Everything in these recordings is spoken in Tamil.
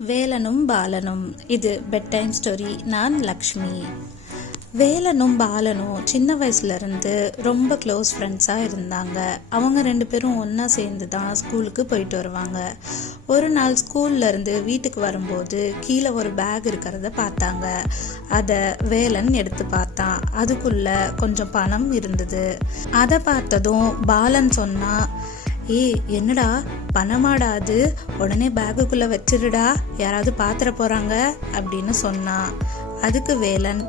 வேலனும் பாலனும். இது பெட் டைம் ஸ்டோரி. நான் லக்ஷ்மி. வேலனும் பாலனும் சின்ன வயசுல இருந்து ரொம்ப க்ளோஸ் ஃப்ரெண்ட்ஸாக இருந்தாங்க. அவங்க 2 பேரும் ஒன்றா சேர்ந்து தான் ஸ்கூலுக்கு போயிட்டு வருவாங்க. ஒரு நாள் ஸ்கூல்ல இருந்து வீட்டுக்கு வரும்போது கீழே ஒரு பேக் இருக்கிறத பார்த்தாங்க. அதை வேலன் எடுத்து பார்த்தான். அதுக்குள்ள கொஞ்சம் பணம் இருந்தது. அதை பார்த்ததும் பாலன் சொன்னா, என்னடா பணமாடா அது, உடனே பேக்குக்குள்ள வச்சிருடா, யாராவது பாத்திர போறாங்க அப்படின்னு சொன்னான். அதுக்கு வேலன்,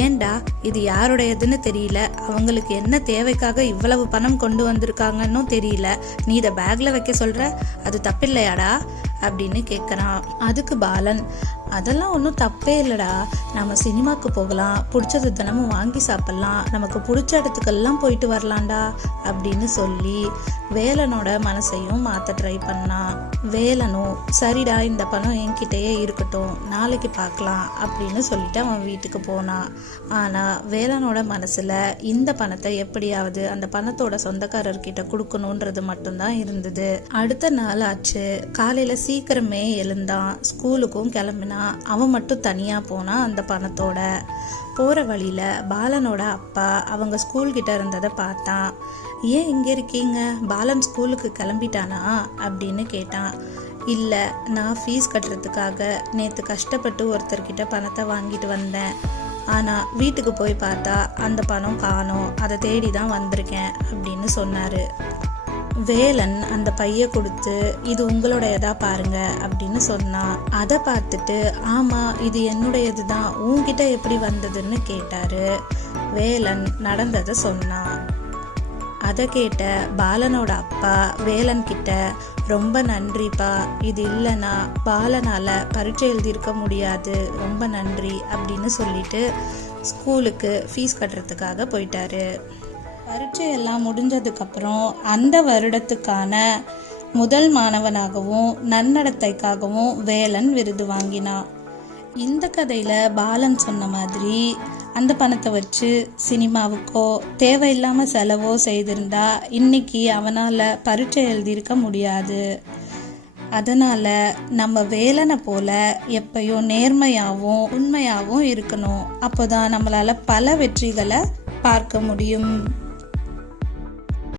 ஏண்டா இது யாருடையதுன்னு தெரியல, அவங்களுக்கு என்ன தேவைக்காக இவ்வளவு பணம் கொண்டு வந்திருக்காங்கன்னு தெரியல, நீ இதை பேக்ல வைக்க சொல்ற, அது தப்பில்லையாடா அப்படின்னு கேட்கறான். அதுக்கு பாலன், அதெல்லாம் ஒன்றும் தப்பே இல்லைடா, நம்ம சினிமாக்கு போகலாம், பிடிச்சது தினமும் வாங்கி சாப்பிடலாம், நமக்கு பிடிச்ச இடத்துக்கெல்லாம் போயிட்டு வரலாம்டா அப்படின்னு சொல்லி வேலனோட மனசையும் மாற்ற ட்ரை பண்ணான். வேலனும் சரிடா, இந்த பணம் என்கிட்டயே இருக்கட்டும், நாளைக்கு பார்க்கலாம் அப்படின்னு சொல்லிட்டு அவன் வீட்டுக்கு போனான். ஆனால் வேலனோட மனசில் இந்த பணத்தை எப்படியாவது அந்த பணத்தோட சொந்தக்காரர்கிட்ட கொடுக்கணுன்றது மட்டும்தான் இருந்தது. அடுத்த நாள் ஆச்சு. காலையில் சீக்கிரமே எழுந்தான். ஸ்கூலுக்கும் கிளம்பினான். அவன் மட்டும் தனியாக போனான். அந்த பணத்தோட போகிற வழியில் பாலனோட அப்பா அவங்க ஸ்கூல்கிட்ட இருந்ததை பார்த்தான். ஏன் இங்கே இருக்கீங்க, பாலன் ஸ்கூலுக்கு கிளம்பிட்டானா அப்படின்னு கேட்டான். இல்லை, நான் ஃபீஸ் கட்டுறதுக்காக நேற்று கஷ்டப்பட்டு ஒருத்தர்கிட்ட பணத்தை வாங்கிட்டு வந்தேன். ஆனால் வீட்டுக்கு போய் பார்த்தா அந்த பணம் காணோம், அதை தேடி தான் வந்திருக்கேன் அப்படின்னு சொன்னார். வேலன் அந்த பைய கொடுத்து, இது உங்களுடையதா பாருங்க அப்படின்னு சொன்னான். அதை பார்த்துட்டு, ஆமாம் இது என்னுடையது தான், உன்கிட்ட எப்படி வந்ததுன்னு கேட்டாரு. வேலன் நடந்ததை சொன்னான். அதை கேட்ட பாலனோட அப்பா வேலன் கிட்ட, ரொம்ப நன்றிப்பா, இது இல்லைன்னா பாலனால பரீட்சை எழுதியிருக்க முடியாது, ரொம்ப நன்றி அப்படின்னு சொல்லிட்டு ஸ்கூலுக்கு ஃபீஸ் கட்டுறதுக்காக போயிட்டாரு. பரீட்சையெல்லாம் முடிஞ்சதுக்கப்புறம் அந்த வருடத்துக்கான முதல் மாணவனாகவும் நன்னடத்தைக்காகவும் வேலன் விருது வாங்கினான். இந்த கதையில் பாலன் சொன்ன மாதிரி அந்த பணத்தை வச்சு சினிமாவுக்கோ தேவையில்லாமல் செலவோ செய்திருந்தா இன்னைக்கு அவனால் பரீட்சை எழுதியிருக்க முடியாது. அதனால் நம்ம வேலனை போல எப்பயும் நேர்மையாகவும் உண்மையாகவும் இருக்கணும். அப்போதான் நம்மளால் பல வெற்றிகளை பார்க்க முடியும்.